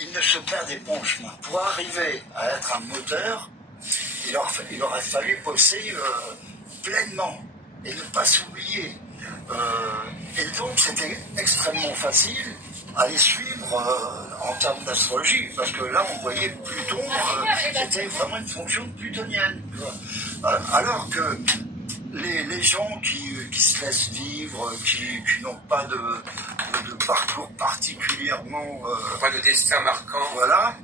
ils ne se perdaient pas en chemin. Pour arriver à être un moteur, il aurait fallu bosser pleinement et ne pas s'oublier. Et donc c'était extrêmement facile à les suivre en termes d'astrologie, parce que là on voyait Pluton, c'était vraiment une fonction plutonienne. Alors que les gens qui se laissent vivre, qui n'ont pas de parcours particulièrement... pas de destin marquant. Voilà.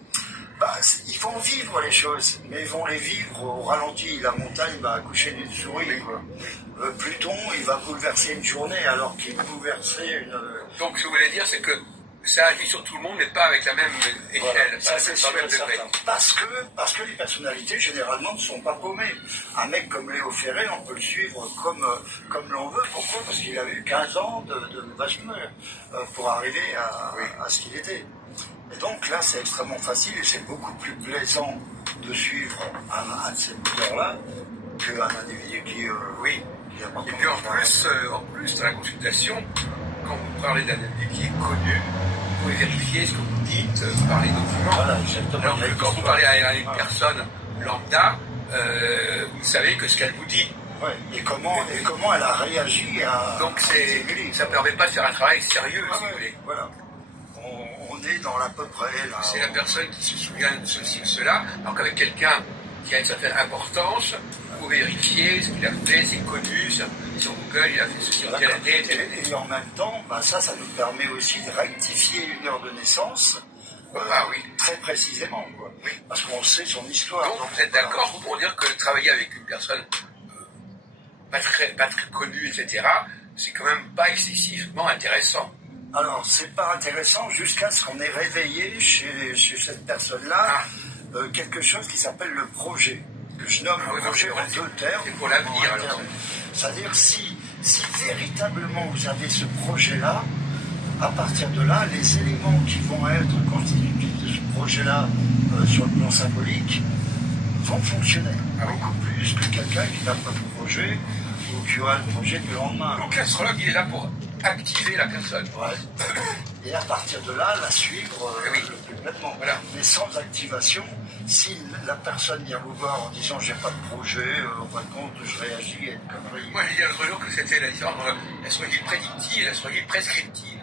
Bah, ils vont vivre les choses, mais ils vont les vivre au ralenti. La montagne va accoucher d'une souris. Quoi. Pluton, il va bouleverser une journée alors qu'il bouleverserait une... Donc ce que vous voulez dire, c'est que ça agit sur tout le monde, mais pas avec la même échelle, voilà, pas ça, avec le même degré. Parce que les personnalités, généralement, ne sont pas paumées. Un mec comme Léo Ferré, on peut le suivre comme l'on veut. Pourquoi? Parce qu'il a eu 15 ans de vachement pour arriver à ce qu'il était. Et donc là, c'est extrêmement facile et c'est beaucoup plus plaisant de suivre un de ces moteurs-là qu'un individu qui a pas. Et puis en plus, dans la consultation, quand vous parlez d'un individu qui est connu, vous pouvez vérifier ce que vous dites par les documents. Voilà, exactement. Alors que quand vous parlez à une personne lambda, vous savez que ce qu'elle vous dit. Ouais. Et comment elle a réagi à... Donc ça ne permet pas de faire un travail sérieux, si vous voulez. Voilà. On est dans l'à peu près là. C'est la personne qui se souvient de ceci ou cela, alors qu'avec quelqu'un qui a une certaine importance, vous pouvez vérifier ce qu'il a fait, c'est connu, sur Google, il a fait ceci en telle année, telle année. Et en même temps, ça nous permet aussi de rectifier une heure de naissance très précisément. Quoi. Oui. Parce qu'on sait son histoire. Donc vous êtes d'accord pour dire que travailler avec une personne pas très connue, etc., c'est quand même pas excessivement intéressant. Alors, c'est pas intéressant jusqu'à ce qu'on ait réveillé chez cette personne-là quelque chose qui s'appelle le projet, que je nomme le projet en deux termes. C'est pour l'avenir, alors. C'est-à-dire, si véritablement vous avez ce projet-là, à partir de là, les éléments qui vont être constitutifs de ce projet-là sur le plan symbolique vont fonctionner beaucoup plus que quelqu'un qui n'a pas de projet ou qui aura le projet du lendemain. Donc l'astrologue, il est là pour activer la personne. Ouais. Et à partir de là, la suivre le plus complètement. Voilà. Mais sans activation, si la personne vient vous voir en disant j'ai pas de projet, en fin de compte, je réagis à une connerie. Moi, j'ai dit l'autre jour que c'était la différence entre l'astrologie prédictive et l'astrologie prescriptive.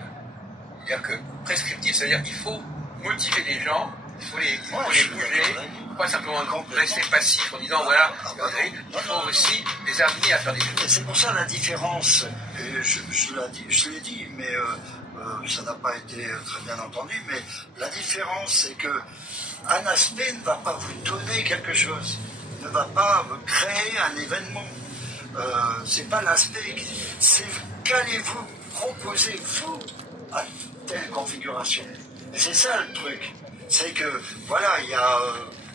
C'est-à-dire que prescriptive, c'est-à-dire qu'il faut motiver les gens, il faut les bouger, pas simplement rester passif en disant voilà, il faut aussi les amener à faire des choses. Et c'est pour ça la différence, et je l'ai dit, mais ça n'a pas été très bien entendu, mais la différence c'est que un aspect ne va pas vous donner quelque chose, ne va pas créer un événement. C'est pas l'aspect, c'est qu'allez-vous proposer vous à telle configuration. Et c'est ça le truc, c'est que voilà, il y a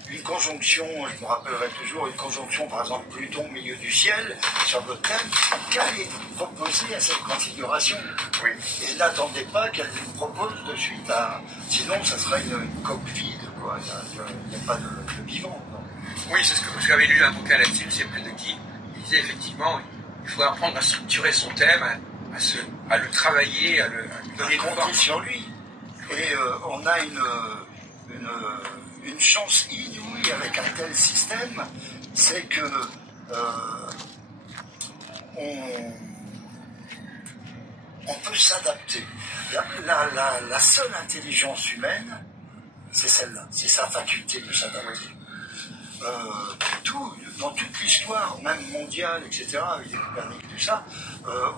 une conjonction, je me rappellerai toujours, une conjonction par exemple Pluton au milieu du ciel, sur votre thème, qu'allez-vous proposer à cette configuration? Oui. Et n'attendez pas qu'elle vous propose de suite sinon ça serait une coque vide, quoi. Il n'y a pas de vivant. Non. Oui, c'est ce que j'avais lu un bouquin là-dessus, je ne sais plus de qui, il disait effectivement, il faut apprendre à structurer son thème, à le travailler, à lui donner une forme sur lui. Et on a une chance inouïe avec un tel système, c'est que on peut s'adapter. La seule intelligence humaine, c'est celle-là, c'est sa faculté de s'adapter. Dans toute l'histoire, même mondiale, etc., avec les Copernic, tout ça,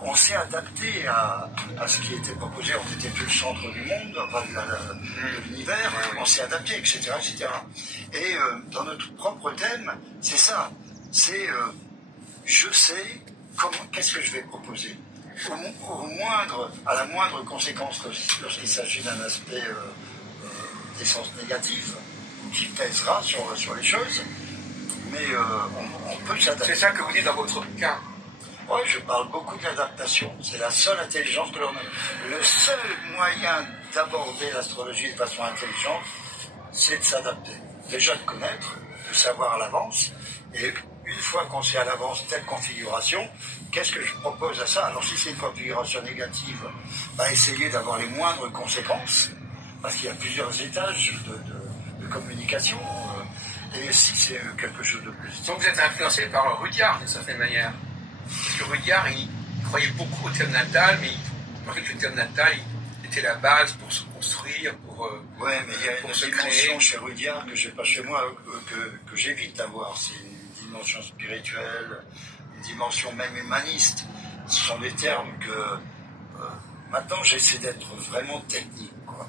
on s'est adapté à ce qui était proposé. On n'était plus le centre du monde, enfin de l'univers, on s'est adapté, etc., etc. Et dans notre propre thème, c'est ça. C'est je sais qu'est-ce que je vais proposer. À la moindre conséquence lorsqu'il s'agit d'un aspect d'essence négative, qui pèsera sur les choses, mais on peut s'adapter. C'est ça que vous dites dans votre bouquin. Oui, je parle beaucoup de l'adaptation. C'est la seule intelligence que l'on a. Le seul moyen d'aborder l'astrologie de façon intelligente, c'est de s'adapter. Déjà de connaître, de savoir à l'avance, et une fois qu'on sait à l'avance telle configuration, qu'est-ce que je propose à ça? Alors si c'est une configuration négative, essayer d'avoir les moindres conséquences parce qu'il y a plusieurs étages de communication. Et si c'est quelque chose de plus. Donc vous êtes influencé par Rudyard d'une certaine manière. Parce que Rudyard, il croyait beaucoup au thème natal, mais il pensait que le thème natal était la base pour se construire, pour ouais, mais il y a une dimension chez Rudyard que j'ai pas chez moi, que j'évite d'avoir. C'est une dimension spirituelle, une dimension même humaniste. Ce sont des termes que maintenant j'essaie d'être vraiment technique, quoi.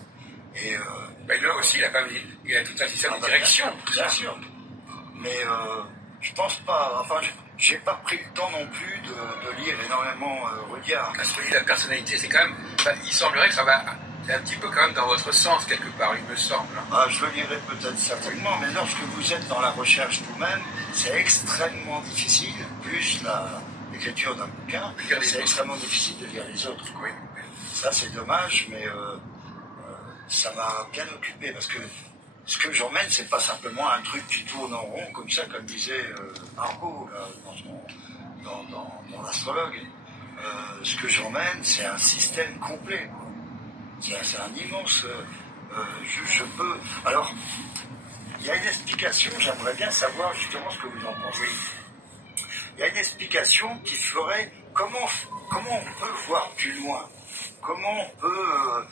Et là aussi, il a tout un système de direction. Bien sûr. Mais je pense pas. Enfin, j'ai pas pris le temps non plus de lire énormément Rudyard. Parce que la personnalité, c'est quand même. Il semblerait que ça va. C'est un petit peu quand même dans votre sens quelque part, il me semble. Ah, je le lirai peut-être certainement, mais lorsque vous êtes dans la recherche vous-même, c'est extrêmement difficile, plus l'écriture d'un bouquin, c'est extrêmement difficile de lire les autres. Oui. Ça, c'est dommage, mais ça m'a bien occupé, parce que ce que j'emmène, c'est pas simplement un truc qui tourne en rond, comme ça, comme disait Margot, là, dans l'astrologue. Ce que j'emmène, c'est un système complet, quoi. C'est un immense... je peux... Alors, il y a une explication, j'aimerais bien savoir justement ce que vous en pensez. Il y a une explication qui ferait comment on peut voir plus loin. Comment on peut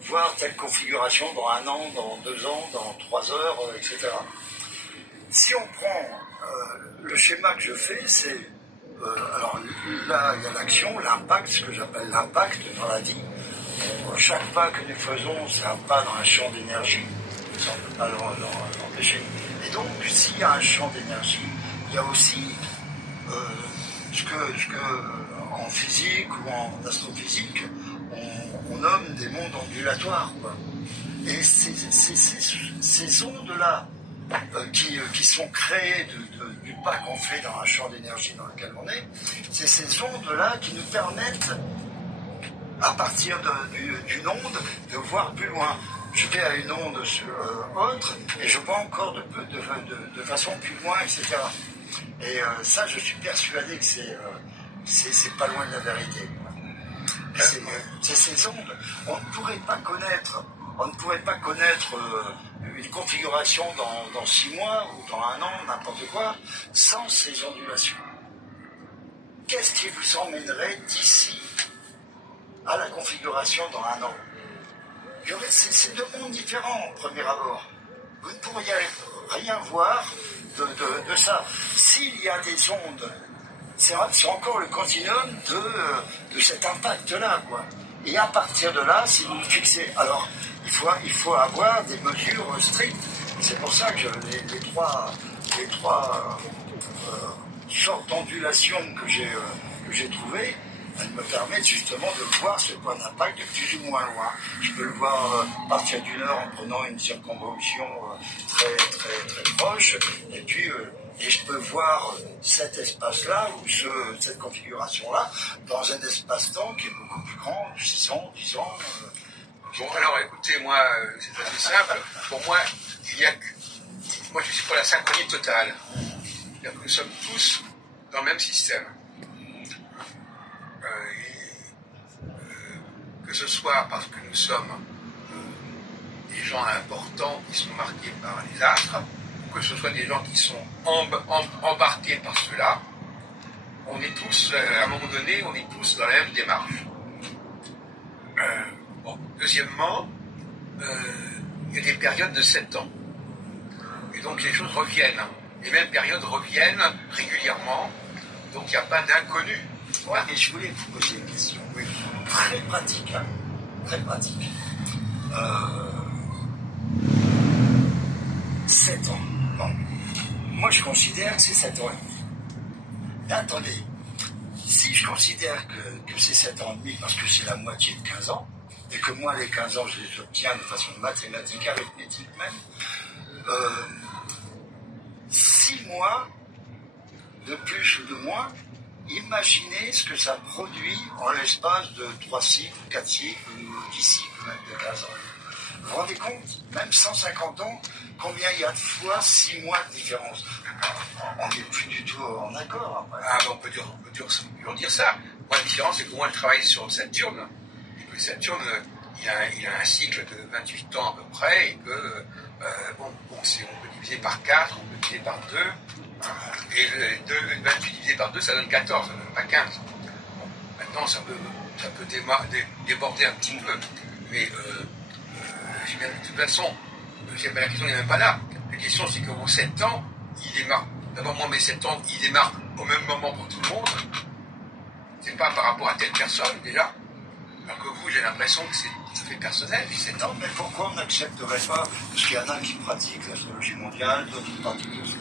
voir telle configuration dans 1 an, dans 2 ans, dans 3 heures, etc. Si on prend le schéma que je fais, c'est... alors là, il y a l'action, l'impact, ce que j'appelle l'impact dans la vie. Chaque pas que nous faisons, c'est un pas dans un champ d'énergie. Ça, on ne peut pas l'empêcher. Et donc, s'il y a un champ d'énergie, il y a aussi ce que en physique ou en astrophysique, on nomme des mondes ondulatoires, quoi. Et ces ondes-là qui sont créées du pas qu'on fait dans un champ d'énergie dans lequel on est, c'est ces ondes-là qui nous permettent, à partir d'une onde, de voir plus loin. Je vais à une onde autre et je vois encore de façon plus loin, etc. Et ça, je suis persuadé que c'est pas loin de la vérité. C'est ces ondes. On ne pourrait pas connaître une configuration dans 6 mois ou dans 1 an, n'importe quoi, sans ces ondulations. Qu'est-ce qui vous emmènerait d'ici à la configuration dans 1 an? C'est 2 mondes différents au premier abord. Vous ne pourriez rien voir de ça. S'il y a des ondes, c'est encore le continuum de cet impact-là, quoi. Et à partir de là, si vous fixez... Alors, il faut avoir des mesures strictes. C'est pour ça que les trois sortes d'ondulations que j'ai trouvées, elles me permettent justement de voir ce point d'impact de plus ou moins loin. Je peux le voir partir d'une heure en prenant une circonvolution très, très, très proche, et puis et je peux voir cet espace-là, ou cette configuration-là, dans un espace-temps qui est beaucoup plus grand, 6 ans, 10 ans. Bon, alors écoutez, moi, c'est assez simple. Pour moi, moi je suis pour la synchronie totale. C'est-à-dire que nous sommes tous dans le même système. Que ce soit parce que nous sommes des gens importants qui sont marqués par les astres, ou que ce soit des gens qui sont embarqués par cela, on est tous, à un moment donné, on est tous dans la même démarche. Deuxièmement, il y a des périodes de 7 ans. Et donc les choses reviennent. Les mêmes périodes reviennent régulièrement. Donc il n'y a pas d'inconnu. Ouais, mais je voulais vous poser une question. Oui. Très pratique, hein. Très pratique. 7 ans. Bon. Moi, je considère que c'est 7 ans et demi. Mais attendez, si je considère que c'est 7 ans et demi parce que c'est la moitié de 15 ans, et que moi, les 15 ans, je les obtiens de façon mathématique, arithmétique même, 6 mois de plus ou de moins, imaginez ce que ça produit en l'espace de 3 cycles, 4 cycles, ou 10 cycles même de 15 ans. Vous vous rendez compte, même 150 ans, combien il y a de fois 6 mois de différence? On n'est plus du tout en accord après. Ah, ben on peut dire ça. Moi, la différence, c'est que moi, je travaille sur Saturne. Et que Saturne, il a un cycle de 28 ans à peu près, et que, on peut diviser par 4, on peut diviser par 2, hein, et le 28 divisé par 2, ça donne 14, ça ne donne pas 15. Bon, maintenant, ça peut déborder un petit peu, mais de toute façon, la question n'est même pas là. La question, c'est que vos 7 ans, ils démarrent. D'abord, moi, mes 7 ans, ils démarrent au même moment pour tout le monde. C'est pas par rapport à telle personne, déjà. Alors que vous, j'ai l'impression que c'est tout à fait personnel, les 7 ans. Non, mais pourquoi on n'accepterait pas? Parce qu'il y en a qui pratiquent l'astrologie mondiale, d'autres qui pratiquent